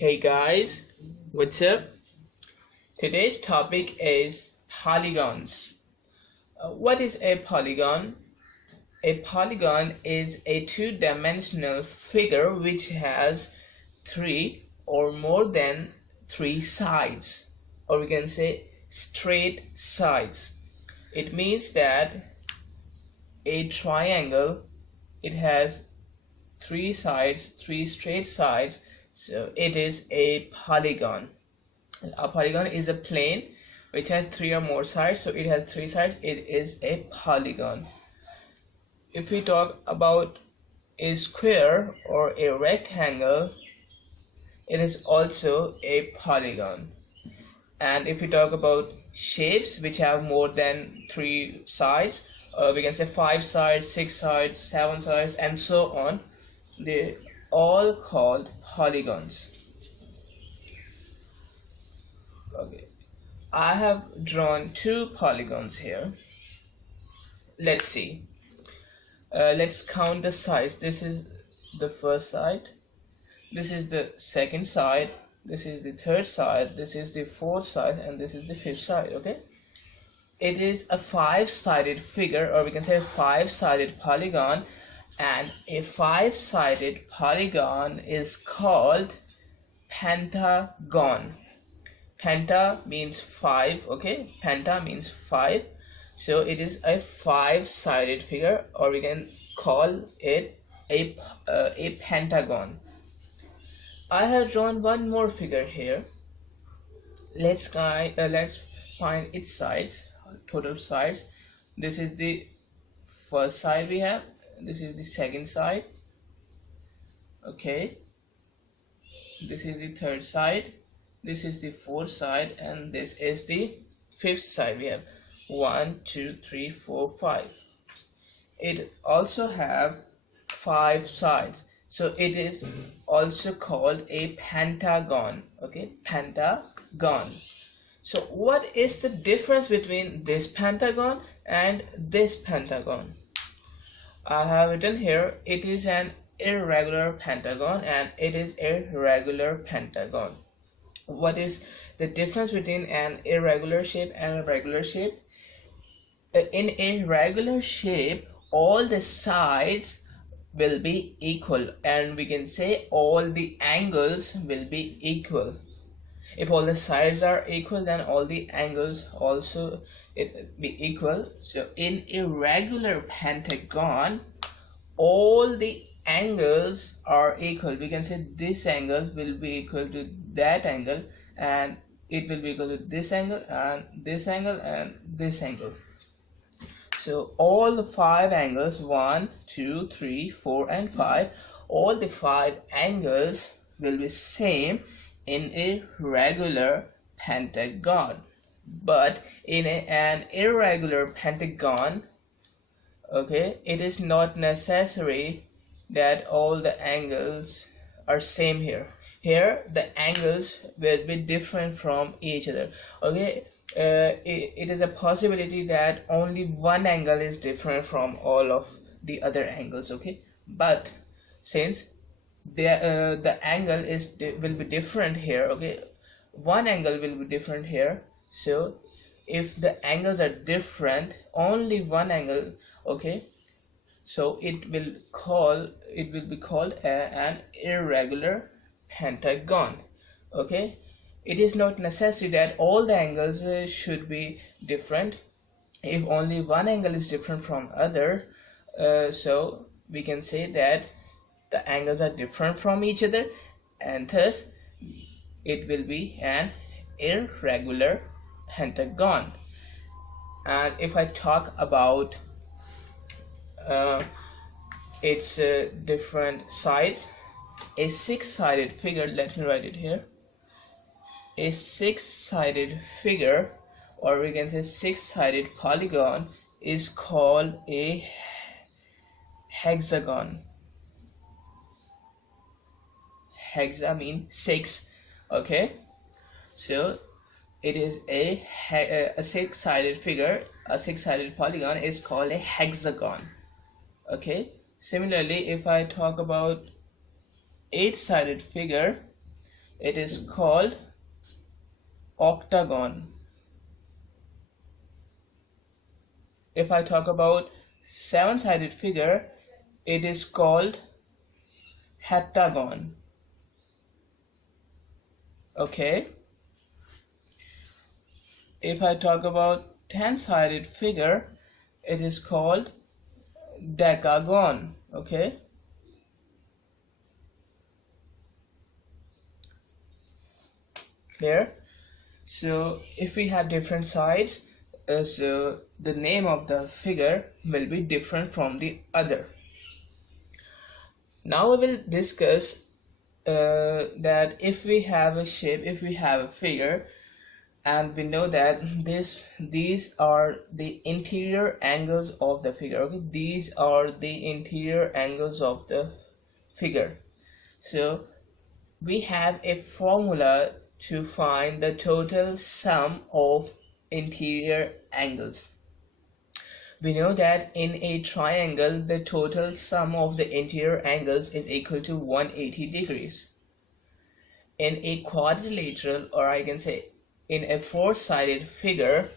Hey guys, what's up? Today's topic is polygons. What is a polygon? A polygon is a two-dimensional figure which has three or more than three sides, or we can say straight sides. It means that a triangle, it has three sides, three straight sides, so it is a polygon. A polygon is a plane which has three or more sides, so it has three sides, it is a polygon. If we talk about a square or a rectangle, it is also a polygon. And if we talk about shapes which have more than three sides, we can say 5 sides, 6 sides, 7 sides, and so on, they all called polygons. Okay, I have drawn two polygons here. Let's see. Let's count the sides. This is the first side, this is the second side, this is the third side, this is the fourth side, and this is the fifth side. Okay, it is a five-sided figure, or we can say a five-sided polygon, and a five-sided polygon is called pentagon. Penta means five. Okay, penta means five, so it is a five-sided figure, or we can call it a pentagon. I have drawn one more figure here. Let's find its sides, total sides. This is the first side we have, this is the second side. Okay, this is the third side, this is the fourth side, and this is the fifth side. We have 1 2 3 4 5. It also have 5 sides, so it is also called a pentagon. Okay, pentagon. So what is the difference between this pentagon and this pentagon? I have written here, it is an irregular pentagon and it is a regular pentagon. What is the difference between an irregular shape and a regular shape? In a regular shape, all the sides will be equal, and we can say all the angles will be equal. If all the sides are equal, then all the angles also be equal. So in a regular pentagon, all the angles are equal. We can say this angle will be equal to that angle, and it will be equal to this angle and this angle and this angle. So all the 5 angles, 1 2 3 4 and 5, all the 5 angles will be same in a regular pentagon. But in an irregular pentagon, okay, it is not necessary that all the angles are same here. Here the angles will be different from each other. Okay, it is a possibility that only one angle is different from all of the other angles. Okay, but since the angle will be different here, okay, one angle will be different here, so if the angles are different, only one angle, okay, so it will be called an irregular pentagon. Okay, it is not necessary that all the angles should be different. If only one angle is different from other, so we can say that the angles are different from each other, and thus it will be an irregular pentagon. And if I talk about its different sides, a six-sided figure, let me write it here, a six-sided figure, or we can say six-sided polygon, is called a hexagon. Hexa means 6. Okay, so it is a six-sided figure, a six-sided polygon is called a hexagon. Okay, similarly, if I talk about 8-sided figure, it is called octagon. If I talk about seven-sided figure, it is called heptagon. Okay. If I talk about 10-sided figure, it is called decagon. Okay. Clear? So if we have different sides, so the name of the figure will be different from the other. Now we will discuss that if we have a shape, if we have a figure, and we know that these are the interior angles of the figure. Okay, these are the interior angles of the figure. So we have a formula to find the total sum of interior angles. We know that in a triangle the total sum of the interior angles is equal to 180 degrees. In a quadrilateral, or I can say in a four-sided figure,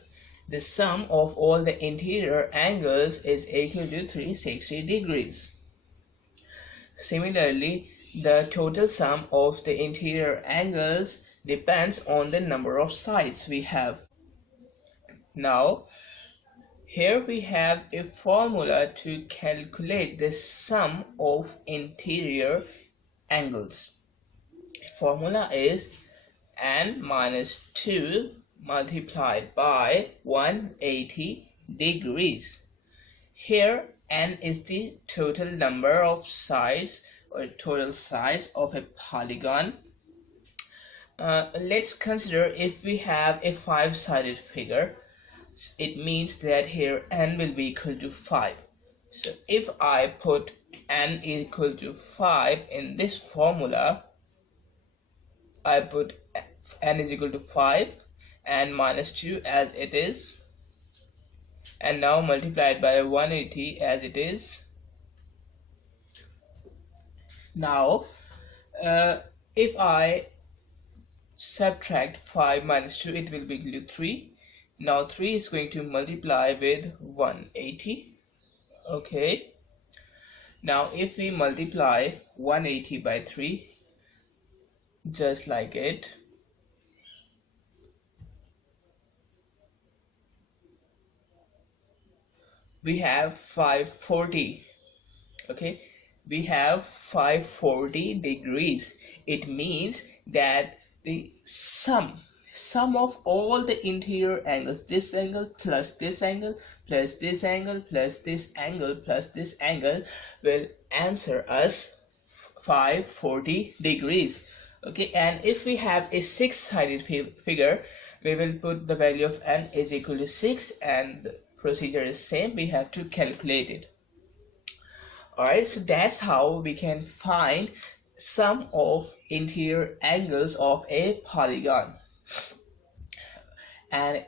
the sum of all the interior angles is equal to 360 degrees. Similarly, the total sum of the interior angles depends on the number of sides we have. Now, here we have a formula to calculate the sum of interior angles. Formula is n minus 2 multiplied by 180 degrees. Here n is the total number of sides or total size of a polygon. Let's consider if we have a five-sided figure. It means that here n will be equal to 5. So if I put n equal to 5 in this formula, I put n is equal to 5 and minus 2 as it is, and now multiplied by 180 as it is. Now if I subtract 5 minus 2, it will be equal to 3. Now 3 is going to multiply with 180. Okay. Now if we multiply 180 by 3, just like it, we have 540. Okay, we have 540 degrees. It means that the sum of all the interior angles, this angle plus this angle plus this angle plus this angle plus this angle, will answer us 540 degrees. Okay, and if we have a six-sided figure, we will put the value of n is equal to 6, and the procedure is same. We have to calculate it. Alright, so that's how we can find sum of interior angles of a polygon. And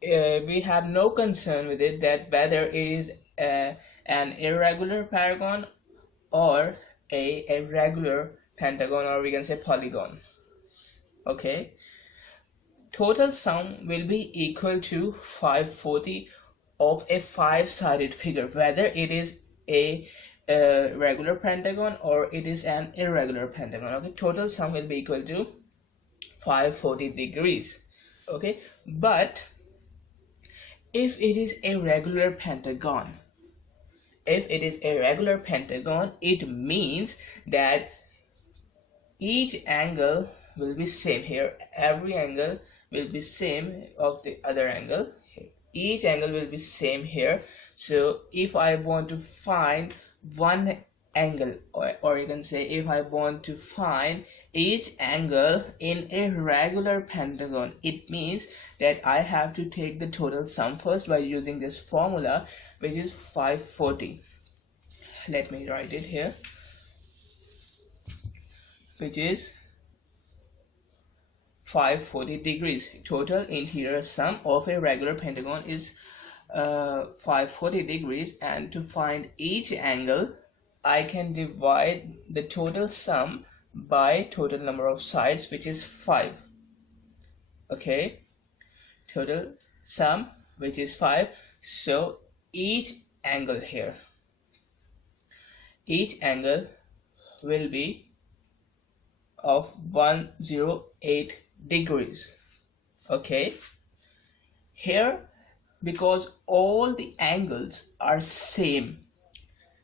we have no concern with it that whether it is an irregular paragon or a regular pentagon, or we can say polygon. Okay, total sum will be equal to 540 of a five-sided figure, whether it is a regular pentagon or it is an irregular pentagon. Okay, total sum will be equal to 540 degrees. Okay, but if it is a regular pentagon, it means that each angle will be same. Here every angle will be same of the other angle. Each angle will be same here. So if I want to find one angle, or you can say if I want to find each angle in a regular pentagon, it means that I have to take the total sum first by using this formula, which is 540. Let me write it here, which is 540 degrees. Total interior sum of a regular pentagon is 540 degrees, and to find each angle I can divide the total sum by total number of sides, which is 5. Okay, total sum, which is 5. So each angle here, each angle will be of 108 degrees. Okay, here, because all the angles are same,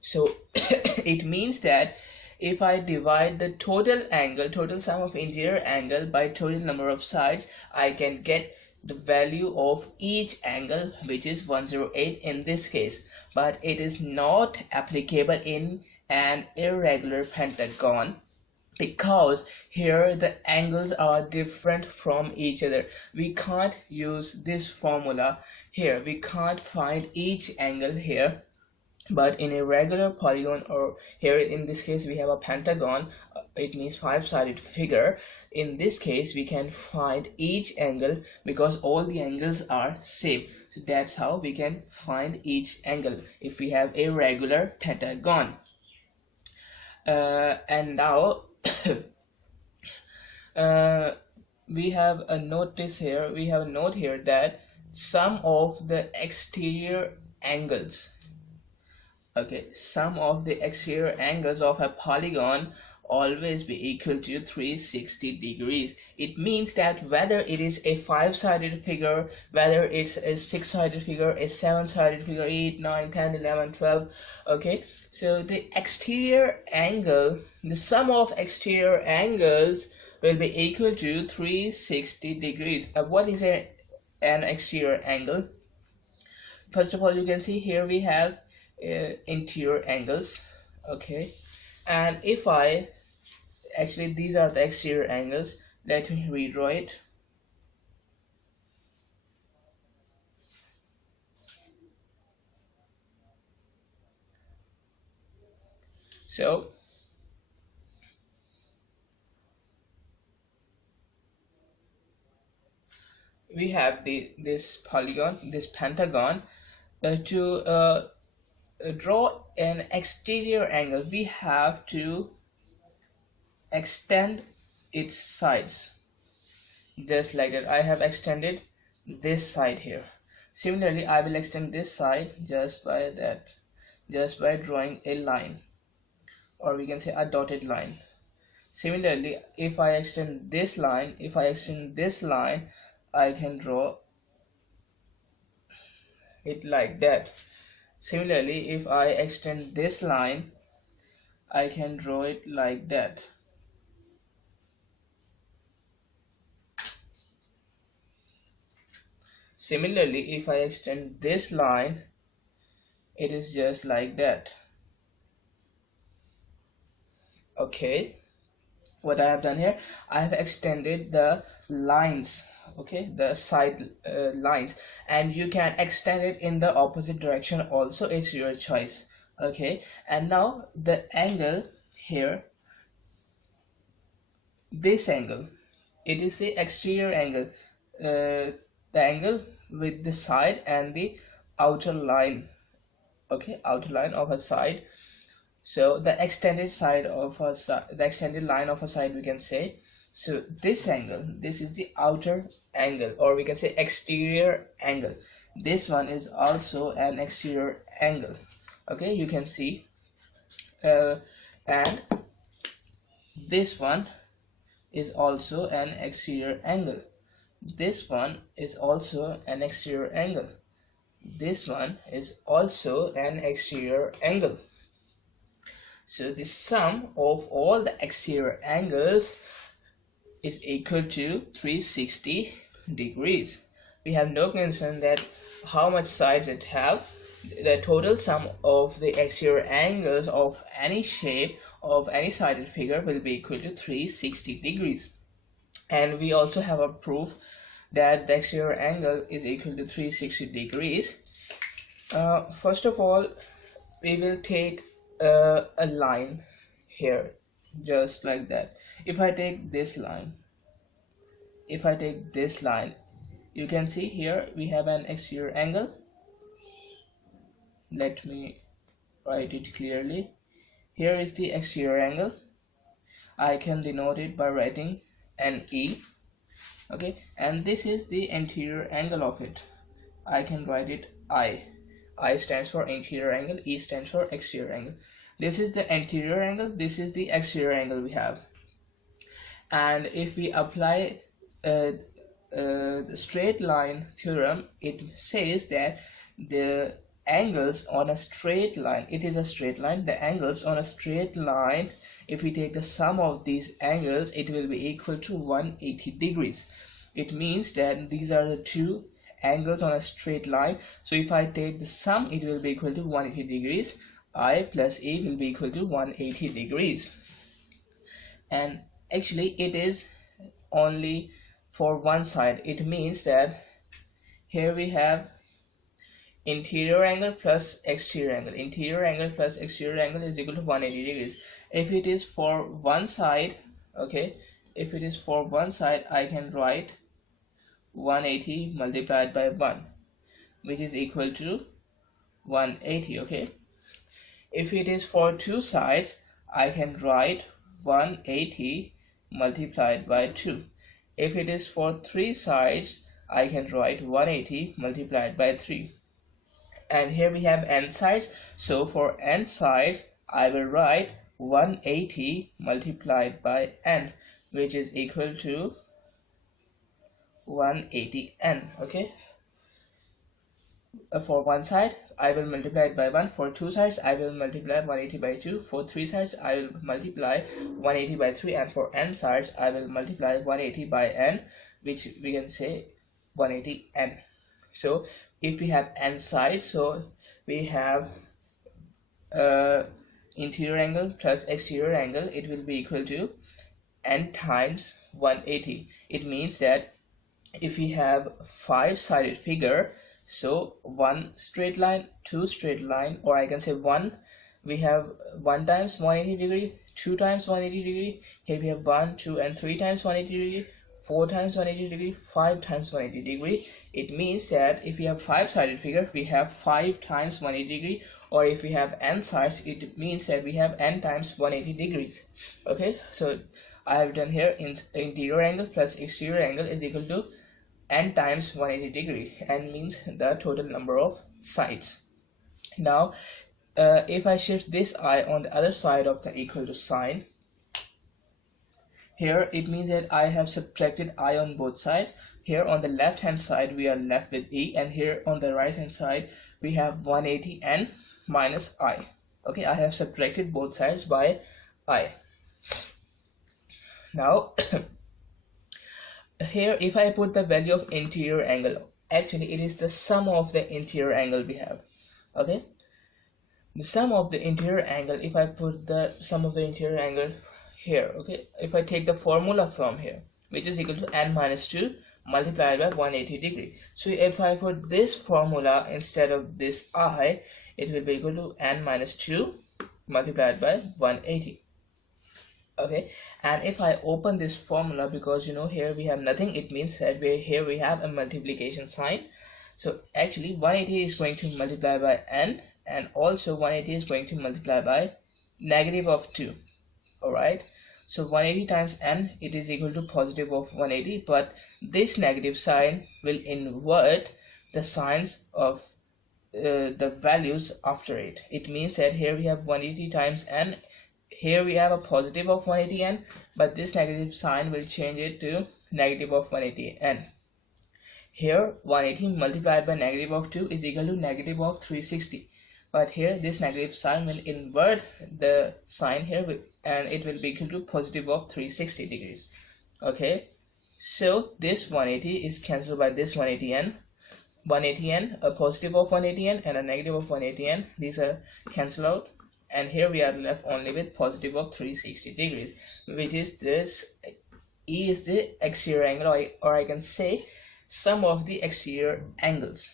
so it means that if I divide the total angle, total sum of interior angle by total number of sides, I can get the value of each angle, which is 108 in this case. But it is not applicable in an irregular pentagon, because here the angles are different from each other. We can't use this formula here. We can't find each angle here. But in a regular polygon, or here in this case we have a pentagon, it means 5-sided figure. In this case we can find each angle because all the angles are same. So that's how we can find each angle if we have a regular pentagon. And now we have a notice here. We have a note here that sum of the exterior angles, okay, sum of the exterior angles of a polygon always be equal to 360 degrees. It means that whether it is a 5-sided figure, whether it's a 6-sided figure, a 7-sided figure, 8, 9, 10, 11, 12, okay, so the exterior angle, the sum of exterior angles will be equal to 360 degrees. What is an exterior angle? First of all, you can see here we have interior angles, okay, and if I actually, these are the exterior angles. Let me redraw it. So we have this polygon, this pentagon. To draw an exterior angle, we have to extend its sides just like that. I have extended this side here. Similarly, I will extend this side just by that, just by drawing a line, or we can say a dotted line. Similarly, if I extend this line, I can draw it like that. Similarly, if I extend this line, I can draw it like that. Similarly, if I extend this line, it is just like that. Okay, what I have done here, I have extended the lines, okay, the side lines, and you can extend it in the opposite direction also, it's your choice. Okay, and now the angle here, this angle, it is the exterior angle, the angle with the side and the outer line, okay, outer line of a side. So the extended side of a side, the extended line of a side, we can say. So this angle, this is the outer angle, or we can say exterior angle. This one is also an exterior angle, okay, you can see. And this one is also an exterior angle. This one is also an exterior angle. This one is also an exterior angle. So the sum of all the exterior angles is equal to 360 degrees. We have no concern that how much sides it have. The total sum of the exterior angles of any shape of any sided figure will be equal to 360 degrees. And we also have a proof that the exterior angle is equal to 360 degrees. First of all, we will take a line here just like that. If I take this line, you can see here we have an exterior angle. Let me write it clearly. Here is the exterior angle. I can denote it by writing NE. Okay, and this is the interior angle of it. I can write it I. I stands for interior angle, E stands for exterior angle. This is the interior angle, this is the exterior angle we have. And if we apply the straight line theorem, it says that the angles on a straight line, it is a straight line, the angles on a straight line, if we take the sum of these angles, it will be equal to 180 degrees. It means that these are the two angles on a straight line. So if I take the sum, it will be equal to 180 degrees. I plus A will be equal to 180 degrees. And actually it is only for one side. It means that here we have interior angle plus exterior angle. Interior angle plus exterior angle is equal to 180 degrees. If it is for one side, okay, if it is for one side, I can write 180 multiplied by 1, which is equal to 180. Okay, if it is for two sides, I can write 180 multiplied by 2. If it is for three sides, I can write 180 multiplied by 3. And here we have n sides, so for n sides I will write 180 multiplied by n, which is equal to 180n. Okay, for one side I will multiply it by 1, for two sides I will multiply 180 by 2, for three sides I will multiply 180 by 3, and for n sides I will multiply 180 by n, which we can say 180n. So if we have n sides, so we have interior angle plus exterior angle, it will be equal to n times 180. It means that if we have five-sided figure, so one straight line, two straight line, or I can say one, we have 1 times 180 degree, 2 times 180 degree, here we have 1, 2 and 3 times 180 degree, 4 times 180 degree, 5 times 180 degree. It means that if we have five-sided figure, we have 5 times 180 degree, or if we have n sides, it means that we have n times 180 degrees. Okay, so I have done here in interior angle plus exterior angle is equal to n times 180 degree, and means the total number of sides. Now if I shift this I on the other side of the equal to sign, here it means that I have subtracted I on both sides. Here on the left hand side we are left with E, and here on the right hand side we have 180n minus I. Okay, I have subtracted both sides by I. Now here if I put the value of interior angle, actually it is the sum of the interior angle we have. Okay, the sum of the interior angle, if I put the sum of the interior angle here, okay, if I take the formula from here, which is equal to n minus 2 multiplied by 180 degree. So if I put this formula instead of this I, it will be equal to n minus 2 multiplied by 180. Okay, and if I open this formula, because you know here we have nothing, it means that here we have a multiplication sign. So actually 180 is going to multiply by n, and also 180 is going to multiply by negative of 2. Alright, so 180 times n, it is equal to positive of 180, but this negative sign will invert the signs of the values after it. It means that here we have 180 times n, here we have a positive of 180n, but this negative sign will change it to negative of 180n. Here 180 multiplied by negative of 2 is equal to negative of 360, but here this negative sign will invert the sign here, and it will be equal to positive of 360 degrees. Okay, so this 180 is cancelled by this 180n, a positive of 180n and a negative of 180n, these are cancelled out, and here we are left only with positive of 360 degrees, which is this E is the exterior angle, or I can say sum of the exterior angles,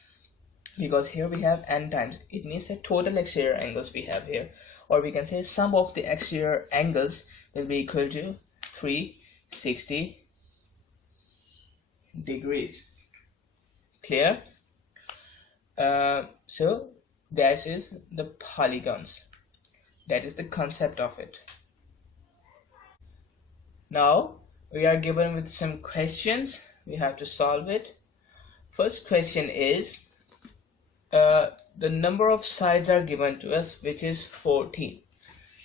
because here we have n times, it means the total exterior angles we have here, or we can say sum of the exterior angles will be equal to 360 degrees. Clear? So that is the polygons. That is the concept of it. Now we are given with some questions. We have to solve it. First question is the number of sides are given to us, which is 14.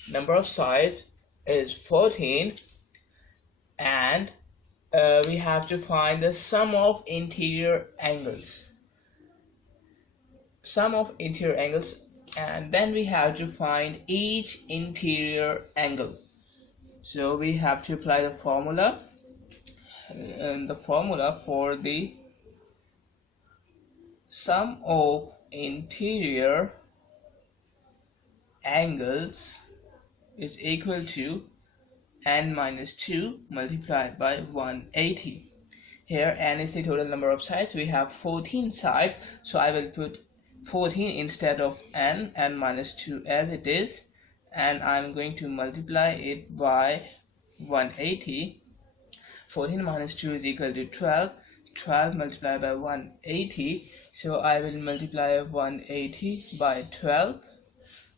Number of sides is 14, and we have to find the sum of interior angles. Sum of interior angles, and then we have to find each interior angle. So we have to apply the formula, and the formula for the sum of interior angles is equal to n minus 2 multiplied by 180. Here n is the total number of sides. We have 14 sides, so I will put 14 instead of n minus 2 as it is, and I'm going to multiply it by 180. 14 minus 2 is equal to 12. 12 multiplied by 180, so I will multiply 180 by 12.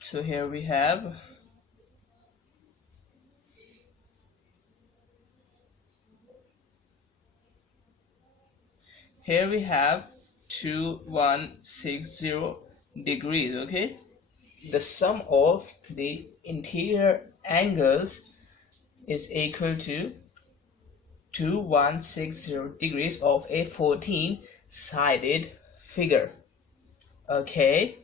So here we have 2160 degrees. Okay, the sum of the interior angles is equal to 2160 degrees of a 14-sided figure. Okay,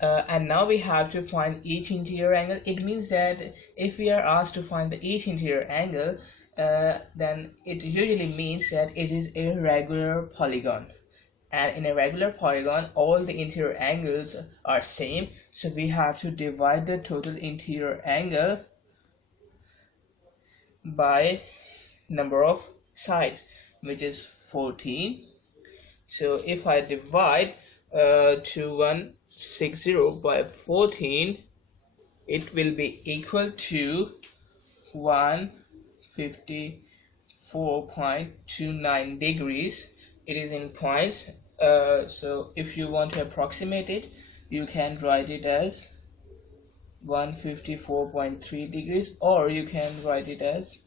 and now we have to find each interior angle. It means that if we are asked to find each interior angle, then it usually means that it is a regular polygon, and in a regular polygon all the interior angles are same, so we have to divide the total interior angle by number of sides, which is 14. So if I divide 2160 by 14, it will be equal to 154.29 degrees. It is in points, so if you want to approximate it, you can write it as 154.3 degrees, or you can write it as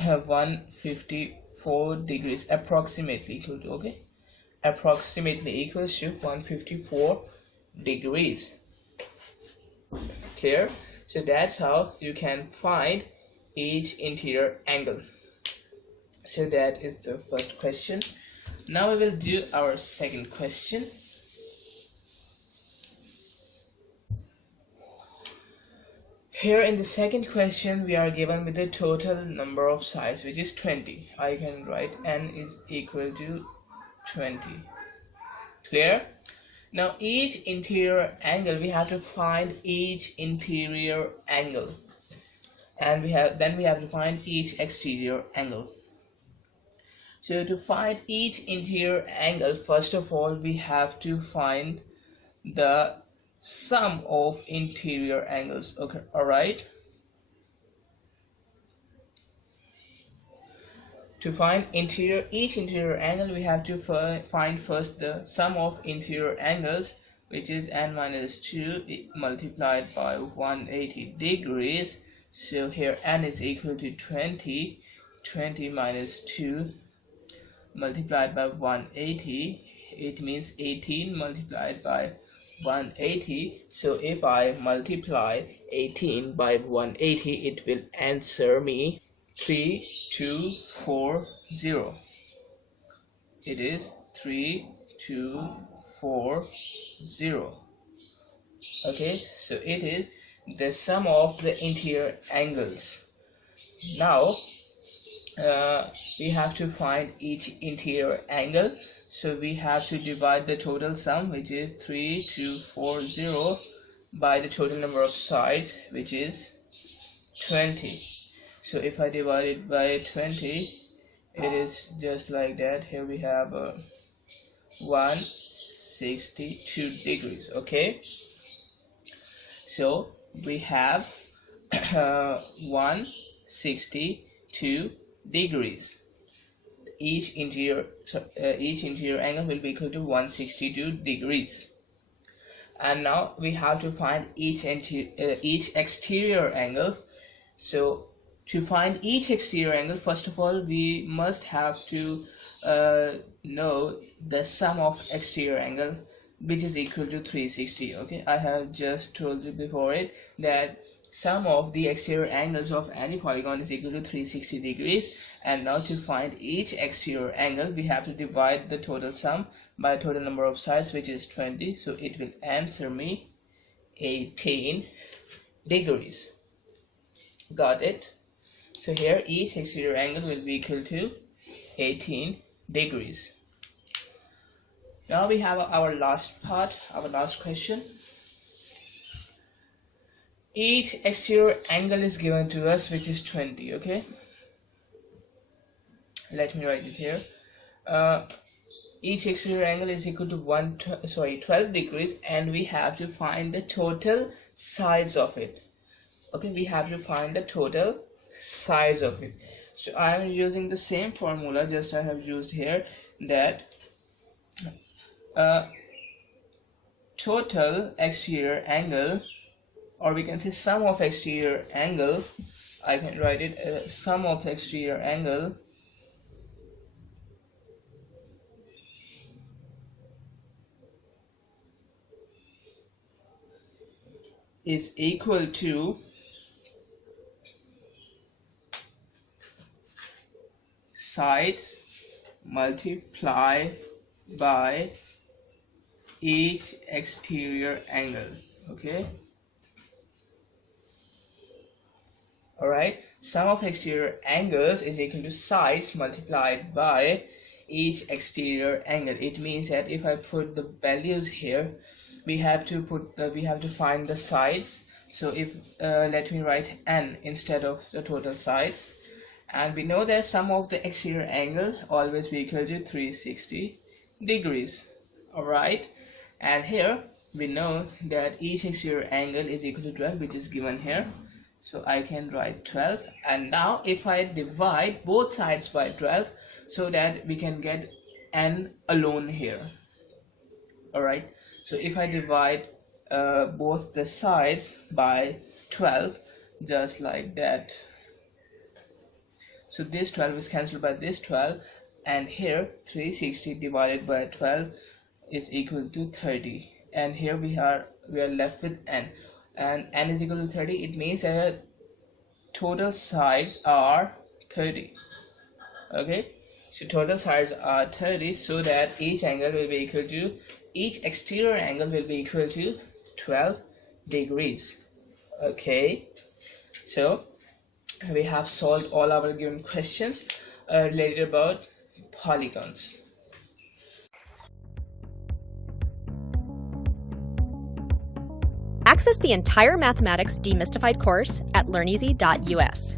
154 degrees, approximately equal to, okay, approximately equals to 154 degrees. Clear? So that's how you can find each interior angle. So that is the first question. Now we will do our second question. Here in the second question we are given with the total number of sides, which is 20. I can write n is equal to 20. Clear? Now each interior angle, we have to find each interior angle, and we have to find each exterior angle. So to find each interior angle, first of all we have to find the sum of interior angles. Okay, all right. To find each interior angle, we have to find first the sum of interior angles, which is n minus 2 multiplied by 180 degrees. So here n is equal to 20. 20 minus 2 multiplied by 180, it means 18 multiplied by 180. So if I multiply 18 by 180, it will answer me 3240. It is 3240. Okay, so it is the sum of the interior angles. Now we have to find each interior angle, so we have to divide the total sum, which is 3240, by the total number of sides, which is 20. So if I divide it by 20, it is just like that. Here we have 162 degrees. Okay, so we have 162 degrees. Each interior angle will be equal to 162 degrees. And now we have to find each exterior angle. So To find each exterior angle, first of all, we must have to know the sum of exterior angle, which is equal to 360. Okay, I have just told you before it that sum of the exterior angles of any polygon is equal to 360 degrees. And now to find each exterior angle, we have to divide the total sum by total number of sides, which is 20. So it will answer me 18 degrees. Got it? So here each exterior angle will be equal to 18 degrees. Now we have our last part, our last question. Each exterior angle is given to us, which is 20. Okay, let me write it here. Each exterior angle is equal to 12 degrees, and we have to find the total sides of it. Okay, we have to find the total sides of it. So I am using the same formula just I have used here, that total exterior angle, or we can say sum of exterior angle, I can write it sum of exterior angle is equal to sides multiplied by each exterior angle. Okay, alright, sum of exterior angles is equal to sides multiplied by each exterior angle. It means that if I put the values here, we have to find the sides. So if let me write n instead of the total sides, and we know that sum of the exterior angle always be equal to 360 degrees. Alright, and here we know that each exterior angle is equal to 12, which is given here. So I can write 12, and now if I divide both sides by 12, so that we can get n alone here. Alright, so if I divide both the sides by 12, just like that, so this 12 is cancelled by this 12, and here 360 divided by 12 is equal to 30, and here we are left with n, and n is equal to 30. It means that total sides are 30. Okay, so total sides are 30, so that each exterior angle will be equal to 12 degrees. Okay, so we have solved all our given questions related about polygons. Access the entire Mathematics Demystified course at learneasy.us.